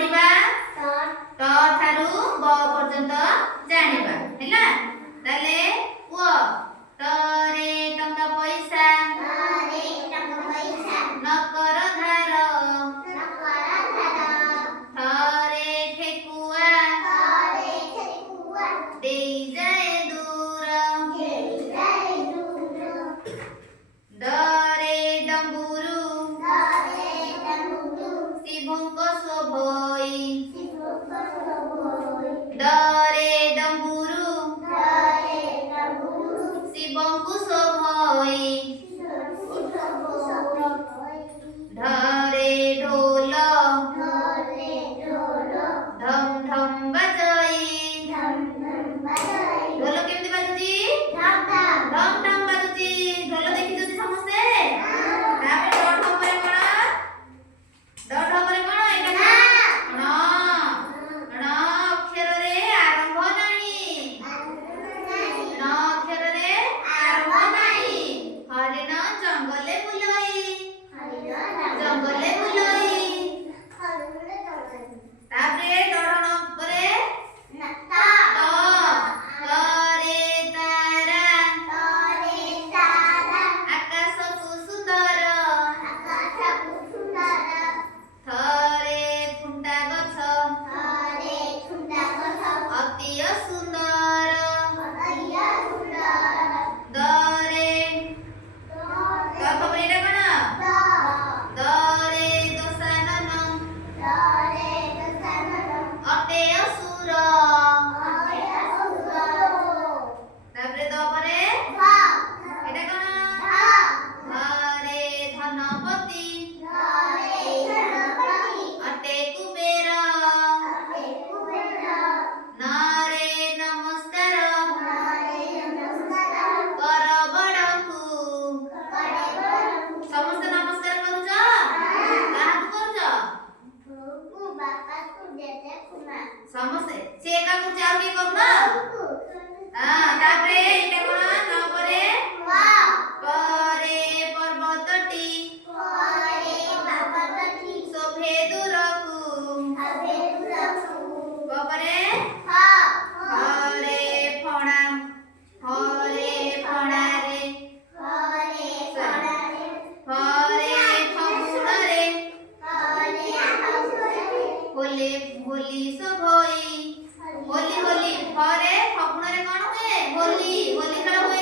पढ़िबा ट ठारू ब पर्यंत जानिबा हैला ताले पुओ टरे टंका पैसा नकर धार थरे ठेकुआ देई जाए दूर दरे डंबुरु शिवंक शोभई दरे डंबुरु शिवंकु शोभई धरे ढोल धम धम बजई ढोल केमती बाजुची धम धम बाजुची ढोल देखिछथि समस्ते तापर ड ढमरे कोन ड ढमरे कोन एटा ण ण अक्षर रे आरंभ नाही ण अक्षर रे आरंभ नाही हरिण जंगले बुलई जंगले बुलई तापर ड नंबरे तरे तारा आकाश को सुंदर थरे खुंटा गछ अति सुंदर दरे तपरे कोन दरे दशानन अटे असुर तापरे दपरे एटा कोन धरे धनपति अटे कुबेर नारे नमस्कार कर बड़कु समस्त नमस्कार करूछ काहकु करूछ समस्त से का कुछ आउ के करू ना हां तापरे एटा कोन नपरे परे पर्वतटी शोभे दूरकु परे हरे फणा हरे फणा रे हरे फगुण रे होली होली शोभई होली होली हरे फगुण रे कोन हुए होली होली खेल हुए